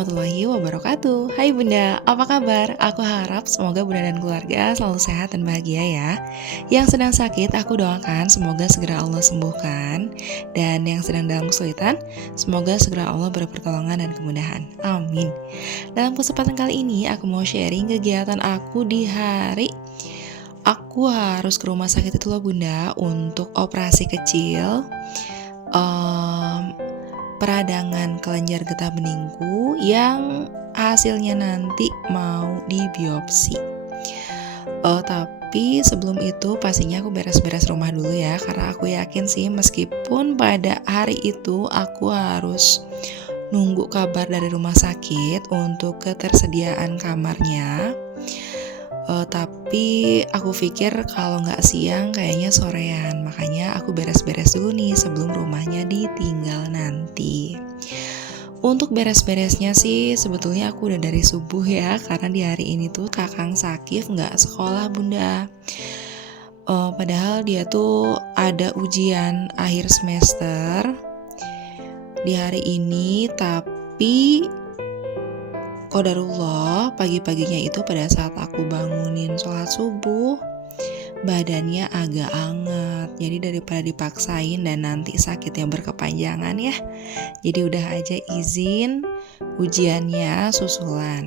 warahmatullahi wabarakatuh. Hai Bunda, apa kabar? Aku harap semoga Bunda dan keluarga selalu sehat dan bahagia ya. Yang sedang sakit, aku doakan semoga segera Allah sembuhkan. Dan yang sedang dalam kesulitan, semoga segera Allah beri pertolongan dan kemudahan. Amin. Dalam kesempatan kali ini, aku mau sharing kegiatan aku di hari aku harus ke rumah sakit itu loh Bunda, untuk operasi kecil. Peradangan kelenjar getah beningku yang hasilnya nanti mau dibiopsi. Tapi sebelum itu pastinya aku beres-beres rumah dulu ya, karena aku yakin sih meskipun pada hari itu aku harus nunggu kabar dari rumah sakit untuk ketersediaan kamarnya. Tapi aku pikir kalau nggak siang kayaknya sorean, makanya aku beres-beres dulu nih sebelum rumahnya ditinggal nanti. Untuk beres-beresnya sih sebetulnya aku udah dari subuh ya, karena di hari ini tuh kakang Sakif nggak sekolah Bunda. Padahal dia tuh ada ujian akhir semester di hari ini, tapi qadarullah pagi-paginya itu pada saat aku bangunin sholat subuh, badannya agak anget. Jadi daripada dipaksain dan nanti sakitnya berkepanjangan ya, jadi udah aja izin ujiannya susulan.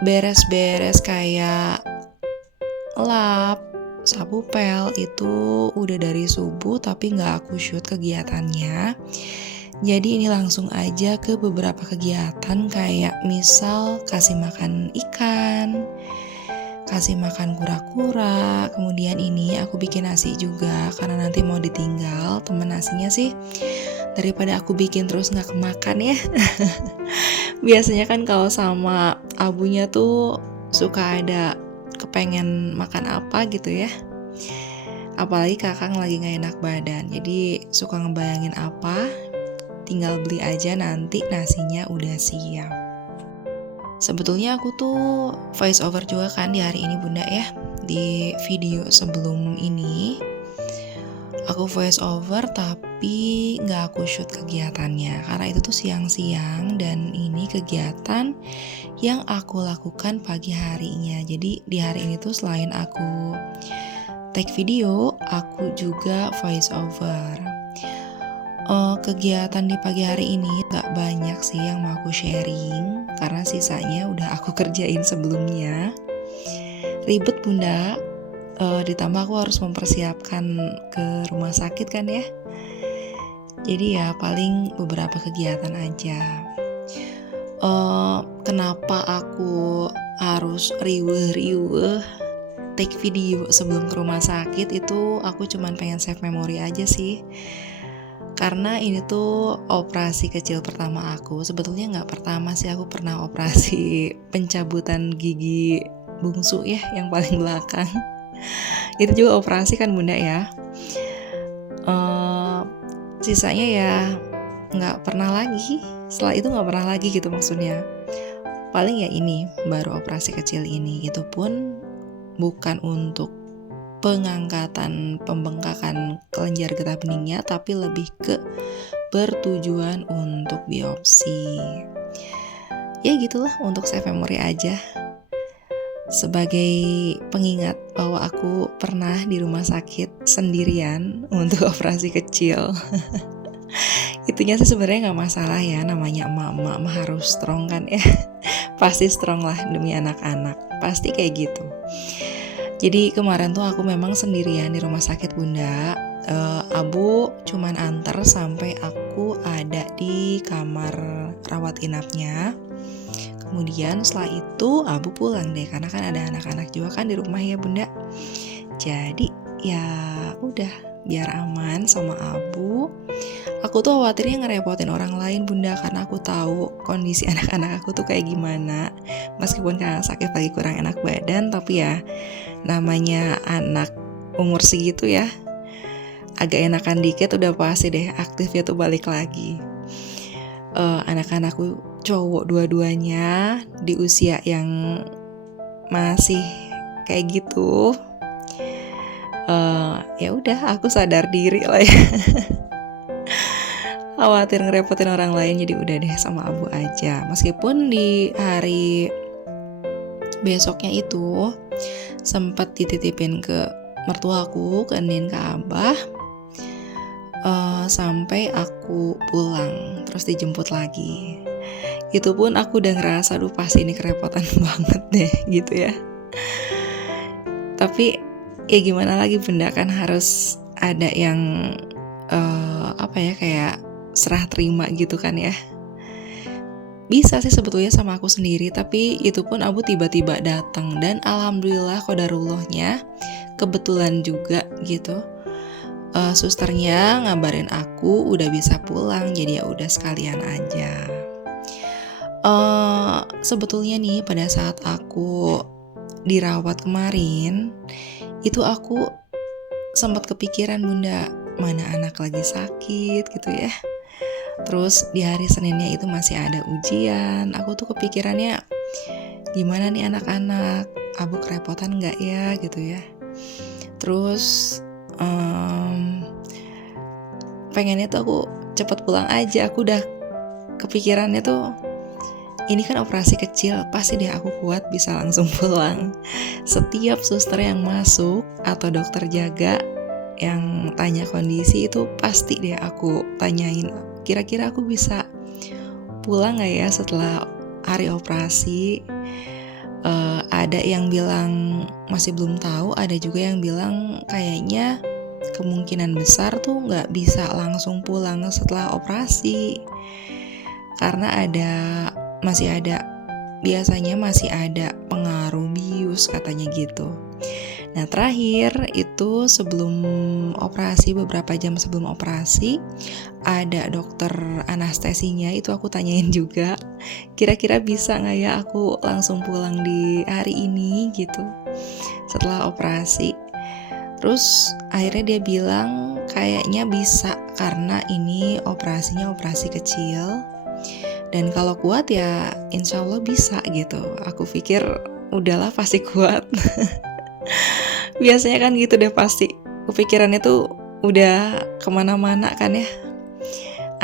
Beres-beres kayak lap, sapu pel itu udah dari subuh, tapi gak aku shoot kegiatannya. Jadi ini langsung aja ke beberapa kegiatan, kayak misal kasih makan ikan, kasih makan kura-kura. Kemudian ini aku bikin nasi juga karena nanti mau ditinggal. Temen nasinya sih daripada aku bikin terus gak kemakan ya. Biasanya kan kalau sama abunya tuh suka ada kepengen makan apa gitu ya. Apalagi kakang lagi gak enak badan, jadi suka ngebayangin apa, tinggal beli aja nanti nasinya udah siap. Sebetulnya aku tuh voice over juga kan di hari ini Bunda ya. Di video sebelum ini aku voice over tapi gak aku shoot kegiatannya, karena itu tuh siang-siang dan ini kegiatan yang aku lakukan pagi harinya. Jadi di hari ini tuh selain aku take video, aku juga voice over. Kegiatan di pagi hari ini gak banyak sih yang mau aku sharing, karena sisanya udah aku kerjain sebelumnya. Ribet Bunda, ditambah aku harus mempersiapkan ke rumah sakit kan ya. Jadi ya paling beberapa kegiatan aja. Kenapa aku harus riweh-riweh take video sebelum ke rumah sakit, itu aku cuman pengen save memory aja sih. Karena ini tuh operasi kecil pertama aku. Sebetulnya gak pertama sih, aku pernah operasi pencabutan gigi bungsu ya, yang paling belakang. Itu juga operasi kan Bunda ya. Sisanya ya gak pernah lagi. Setelah itu gak pernah lagi gitu maksudnya. Paling ya ini, baru operasi kecil ini. Itu pun bukan untuk pengangkatan pembengkakan kelenjar getah beningnya, tapi lebih ke bertujuan untuk biopsi. Ya gitulah, untuk save memory aja, sebagai pengingat bahwa aku pernah di rumah sakit sendirian untuk operasi kecil. Itunya sih sebenarnya nggak masalah ya, namanya emak-emak mah harus strong kan ya. Pasti strong lah demi anak-anak, pasti kayak gitu. Jadi kemarin tuh aku memang sendirian di rumah sakit Bunda. Abu cuman antar sampai aku ada di kamar rawat inapnya. Kemudian setelah itu Abu pulang deh, karena kan ada anak-anak juga kan di rumah ya Bunda. Jadi ya udah, biar aman sama Abu. Aku tuh khawatirnya ngerepotin orang lain Bunda, karena aku tahu kondisi anak-anak aku tuh kayak gimana. Meskipun kan sakit lagi kurang enak badan, tapi ya namanya anak umur segitu ya, agak enakan dikit udah pasti deh aktifnya tuh balik lagi. Anak-anakku cowok dua-duanya di usia yang masih kayak gitu. Ya udah, aku sadar diri lah ya. khawatir ngerepotin orang lain, jadi udah deh sama Abu aja. Meskipun di hari besoknya itu sempat dititipin ke mertuaku, ke Nin, ke Abah, sampai aku pulang terus dijemput lagi. Itu pun aku udah ngerasa aduh pasti ini kerepotan banget deh gitu ya. Tapi ya gimana lagi, bunda kan harus ada yang kayak serah terima gitu kan ya. Bisa sih sebetulnya sama aku sendiri, tapi itu pun Abu tiba-tiba datang dan alhamdulillah qadarullahnya kebetulan juga gitu. Susternya ngabarin aku udah bisa pulang, jadi ya udah sekalian aja. Sebetulnya nih pada saat aku dirawat kemarin itu aku sempat kepikiran bunda, mana anak lagi sakit gitu ya. Terus di hari Seninnya itu masih ada ujian. Aku tuh kepikirannya gimana nih anak-anak, Abu kerepotan gak ya gitu ya. Terus pengennya tuh aku cepet pulang aja. Aku udah kepikirannya tuh ini kan operasi kecil, pasti deh aku kuat bisa langsung pulang. Setiap suster yang masuk atau dokter jaga yang tanya kondisi itu pasti deh aku tanyain, kira-kira aku bisa pulang gak ya setelah hari operasi. Ada yang bilang masih belum tahu, ada juga yang bilang kayaknya kemungkinan besar tuh gak bisa langsung pulang setelah operasi, karena biasanya masih ada pengaruh bius katanya gitu. Nah terakhir itu sebelum operasi, beberapa jam sebelum operasi, ada dokter anestesinya, itu aku tanyain juga, kira-kira bisa gak ya aku langsung pulang di hari ini gitu setelah operasi. Terus akhirnya dia bilang kayaknya bisa karena ini operasinya operasi kecil, dan kalau kuat ya insya Allah bisa gitu. Aku pikir udahlah pasti kuat. Biasanya kan gitu deh, pasti kepikirannya tuh udah kemana-mana kan ya.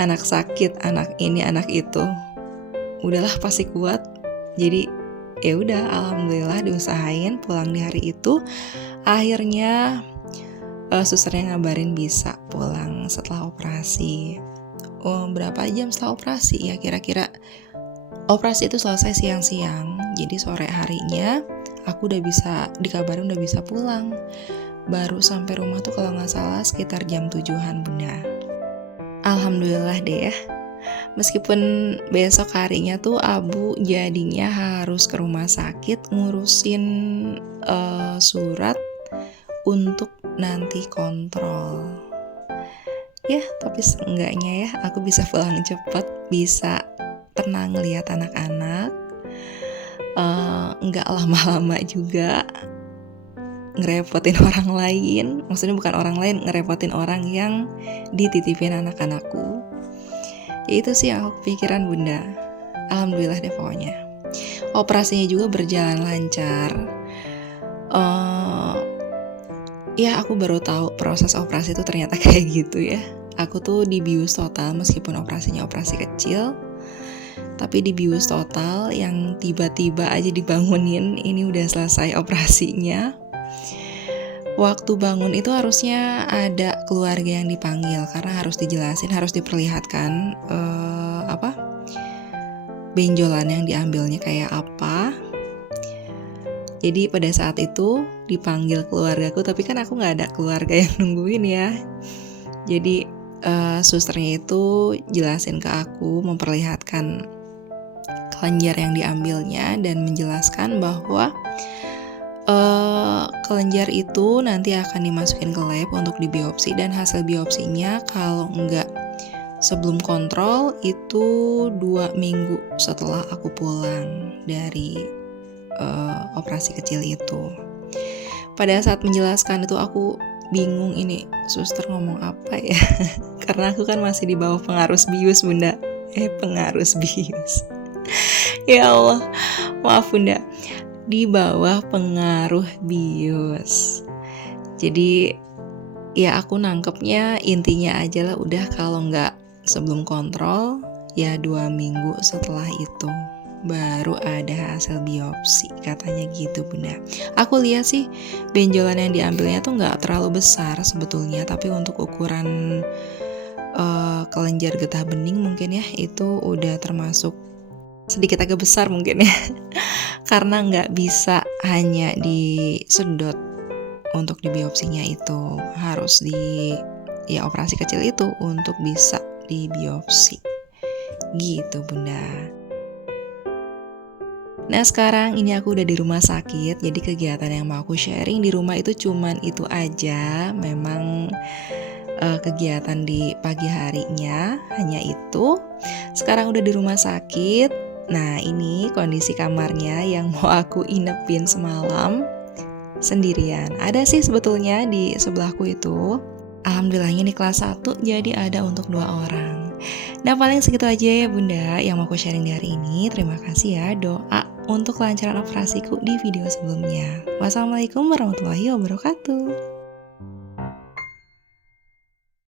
Anak sakit, anak ini, anak itu, udahlah pasti kuat. Jadi ya udah, alhamdulillah diusahain pulang di hari itu. Akhirnya susternya ngabarin bisa pulang setelah operasi. Berapa jam setelah operasi ya kira-kira? Operasi itu selesai siang-siang, jadi sore harinya aku udah bisa dikabarin udah bisa pulang. Baru sampai rumah tuh kalau nggak salah sekitar jam 7-an bunda. Alhamdulillah deh ya. Meskipun besok harinya tuh Abu jadinya harus ke rumah sakit ngurusin surat untuk nanti kontrol. Ya, tapi seenggaknya ya aku bisa pulang cepet, bisa tenang lihat anak-anak, nggak lama-lama juga ngerepotin orang lain. Maksudnya bukan orang lain, ngerepotin orang yang dititipin anak-anakku. Ya itu sih yang aku pikiran bunda. Alhamdulillah deh pokoknya. Operasinya juga berjalan lancar. Ya aku baru tahu proses operasi itu ternyata kayak gitu ya. Aku tuh dibius total meskipun operasinya operasi kecil, tapi dibius total yang tiba-tiba aja dibangunin ini udah selesai operasinya. Waktu bangun itu harusnya ada keluarga yang dipanggil karena harus dijelasin, harus diperlihatkan benjolan yang diambilnya kayak apa. Jadi pada saat itu dipanggil keluargaku, tapi kan aku gak ada keluarga yang nungguin ya. Jadi susternya itu jelasin ke aku, memperlihatkan kelenjar yang diambilnya dan menjelaskan bahwa kelenjar itu nanti akan dimasukin ke lab untuk dibiopsi, dan hasil biopsinya kalau enggak sebelum kontrol itu 2 minggu setelah aku pulang dari operasi kecil itu. Pada saat menjelaskan itu aku bingung, ini suster ngomong apa ya. Karena aku kan masih di bawah pengaruh bius bunda. Pengaruh bius. Ya Allah, maaf bunda, di bawah pengaruh bius. Jadi ya aku nangkepnya intinya aja lah, udah kalau nggak sebelum kontrol, ya 2 minggu setelah itu baru ada hasil biopsi, katanya gitu Bunda. Aku lihat sih benjolan yang diambilnya tuh nggak terlalu besar sebetulnya, tapi untuk ukuran kelenjar getah bening mungkin ya itu udah termasuk sedikit agak besar mungkin ya. Karena nggak bisa hanya disedot untuk dibiopsinya, itu harus ya operasi kecil itu untuk bisa dibiopsi gitu Bunda. Nah sekarang ini aku udah di rumah sakit, jadi kegiatan yang mau aku sharing di rumah itu cuman itu aja. Memang kegiatan di pagi harinya hanya itu. Sekarang udah di rumah sakit. Nah ini kondisi kamarnya yang mau aku inepin semalam sendirian. Ada sih sebetulnya di sebelahku itu. Alhamdulillahnya di kelas 1 jadi ada untuk 2 orang. Nah paling segitu aja ya Bunda yang mau aku sharing di hari ini. Terima kasih ya, doa untuk kelancaran operasiku di video sebelumnya. Wassalamualaikum warahmatullahi wabarakatuh.